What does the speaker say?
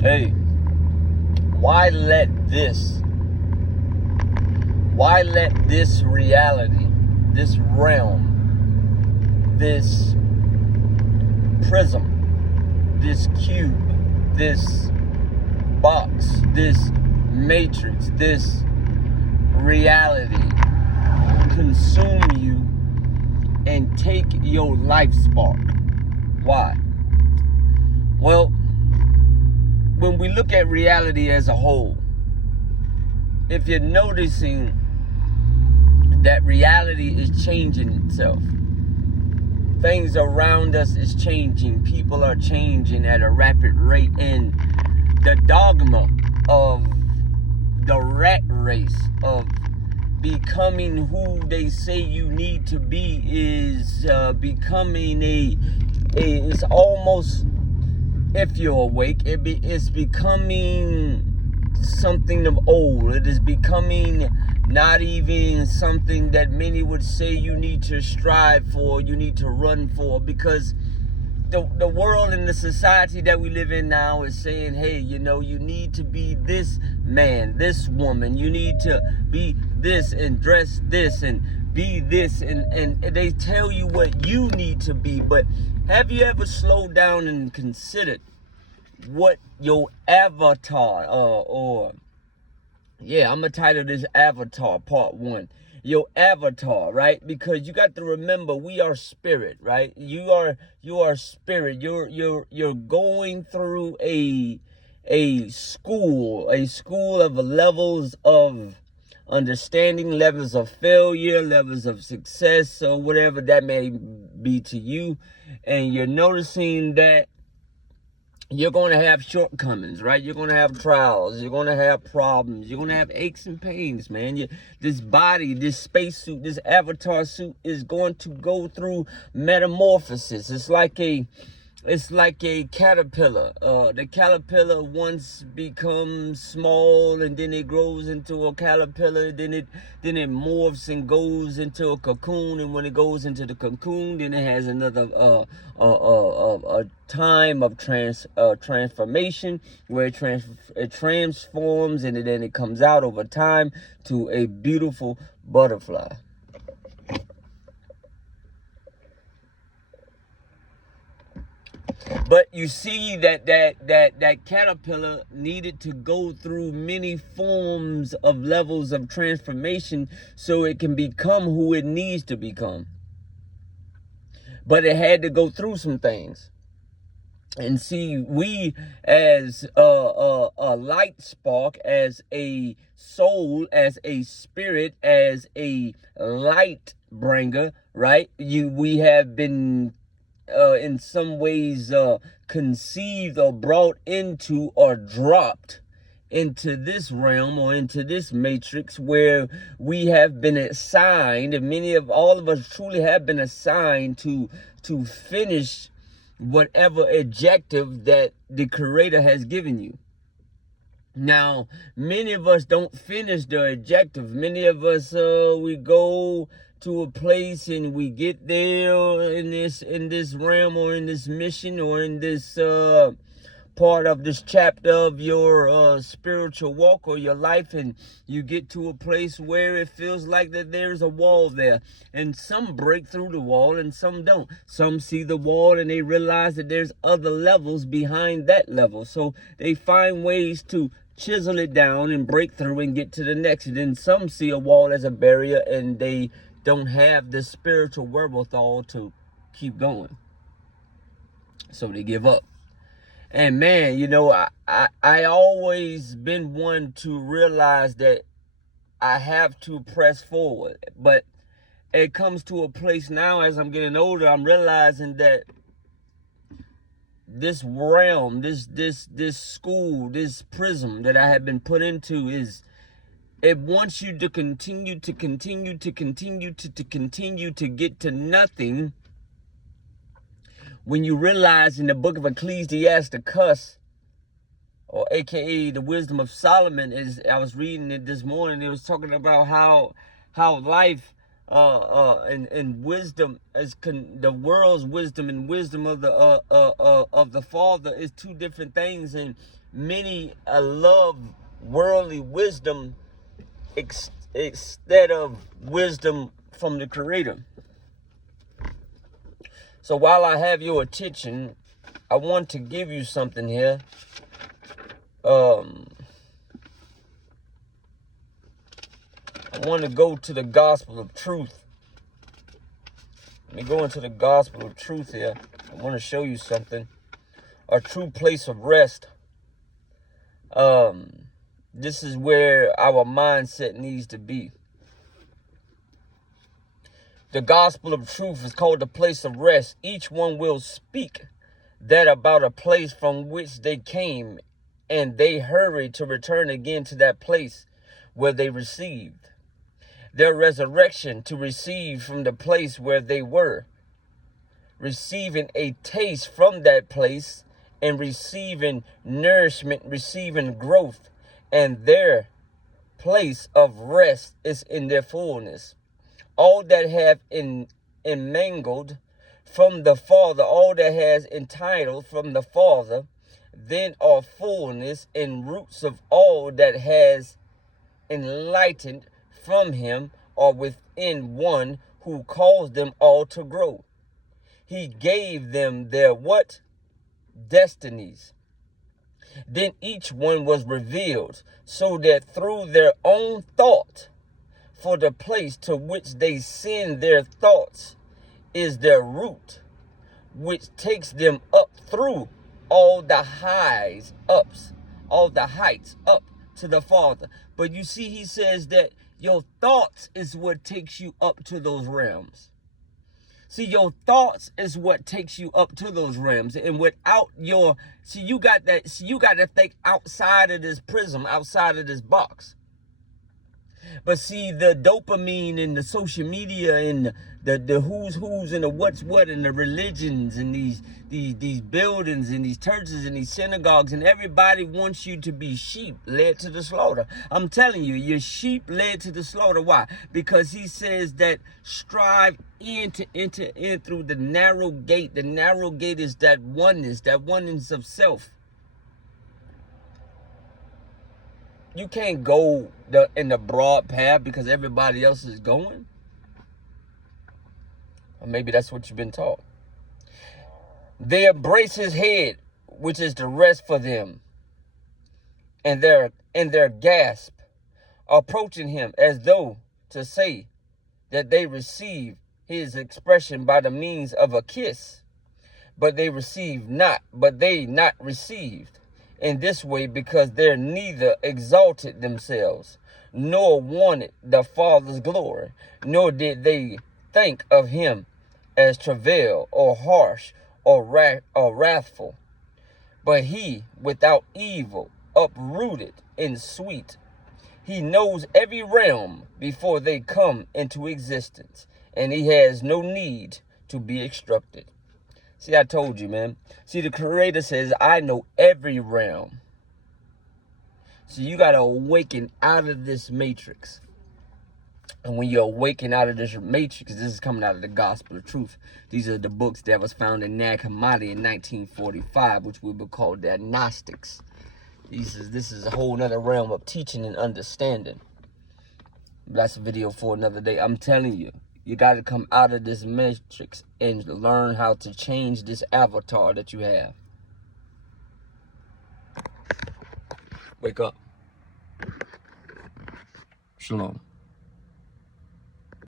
Hey, why let this reality, this realm, this prism, this cube, this box, this matrix, this reality consume you and take your life spark? Why? Well, when we look at reality as a whole, if you're noticing that reality is changing itself, things around us is changing, people are changing at a rapid rate, and the dogma of the rat race of becoming who they say you need to be is becoming it's almost, if you're awake, it's becoming something of old. It is becoming not even something that many would say you need to strive for, you need to run for, because the world and the society that we live in now is saying, hey, you need to be this man, this woman, you need to be this and dress this and be this, and they tell you what you need to be. But have you ever slowed down and considered what your avatar, I'm gonna title this Avatar Part 1. Your avatar, right? Because you got to remember, we are spirit, right? You are spirit. You're going through a school of levels of understanding, levels of failure, levels of success, or whatever that may be to you. And you're noticing that you're going to have shortcomings, right? You're going to have trials. You're going to have problems. You're going to have aches and pains, man. This body, this spacesuit, this avatar suit is going to go through metamorphosis. It's like a caterpillar. The caterpillar once becomes small, and then it grows into a caterpillar. Then it morphs and goes into a cocoon. And when it goes into the cocoon, then it has another a time of transformation, where it transforms, and then it comes out over time to a beautiful butterfly. But you see that caterpillar needed to go through many forms of levels of transformation so it can become who it needs to become. But it had to go through some things. And see, we as a light spark, as a soul, as a spirit, as a light bringer, right? We have been in some ways conceived or brought into or dropped into this realm or into this matrix, where we have been assigned, and all of us truly have been assigned to finish whatever objective that the Creator has given you. Now, many of us don't finish the objective. Many of us, we go to a place and we get there in this realm, or in this mission, or in this part of this chapter of your spiritual walk or your life, and you get to a place where it feels like that there's a wall there, and some break through the wall and some don't. Some see the wall and they realize that there's other levels behind that level, so they find ways to chisel it down and break through and get to the next. And then some see a wall as a barrier, and they don't have the spiritual wherewithal to keep going, so they give up. And man, I always been one to realize that I have to press forward. But it comes to a place now, as I'm getting older, I'm realizing that this realm, this school, this prism that I have been put into, it wants you to continue to get to nothing. When you realize in the book of Ecclesiasticus, or AKA the Wisdom of Solomon, I was reading it this morning. It was talking about how life and wisdom the world's wisdom and wisdom of the Father is two different things, and many love worldly wisdom instead of wisdom from the Creator. So while I have your attention, I want to give you something here. I want to go to the gospel of truth. Let me go into the gospel of truth here. I want to show you something. A true place of rest. This is where our mindset needs to be. The gospel of truth is called the place of rest. Each one will speak that about a place from which they came, and they hurry to return again to that place where they received their resurrection, to receive from the place where they were, receiving a taste from that place and receiving nourishment, receiving growth, and their place of rest is in their fullness. All that have enmangled from the Father, all that has entitled from the Father, then are fullness and roots of all that has enlightened from him, are within one who caused them all to grow. He gave them their what? Destinies. Then each one was revealed, so that through their own thought, for the place to which they send their thoughts is their root, which takes them up through all the heights up to the Father. But you see, he says that your thoughts is what takes you up to those realms. See, your thoughts is what takes you up to those realms. And without you got to think outside of this prism, outside of this box. But see, the dopamine and the social media and the who's and the what's what and the religions and these buildings and these churches and these synagogues, and everybody wants you to be sheep led to the slaughter. I'm telling you, you're sheep led to the slaughter. Why? Because he says that strive to enter in through the narrow gate. The narrow gate is that oneness of self. You can't go in the broad path because everybody else is going. Or maybe that's what you've been taught. They embrace his head, which is the rest for them. And their gasp, approaching him as though to say that they receive his expression by the means of a kiss. But they not received in this way, because they neither exalted themselves, nor wanted the Father's glory, nor did they think of him as travail, or harsh, or wrathful. But he, without evil, uprooted and sweet. He knows every realm before they come into existence, and he has no need to be instructed. See, I told you, man. See, the Creator says, I know every realm. So you got to awaken out of this matrix. And when you awaken out of this matrix, this is coming out of the gospel of truth. These are the books that was found in Nag Hammadi in 1945, which we would call the Gnostics. This is a whole other realm of teaching and understanding. That's a video for another day. I'm telling you. You got to come out of this matrix and learn how to change this avatar that you have. Wake up. Shalom.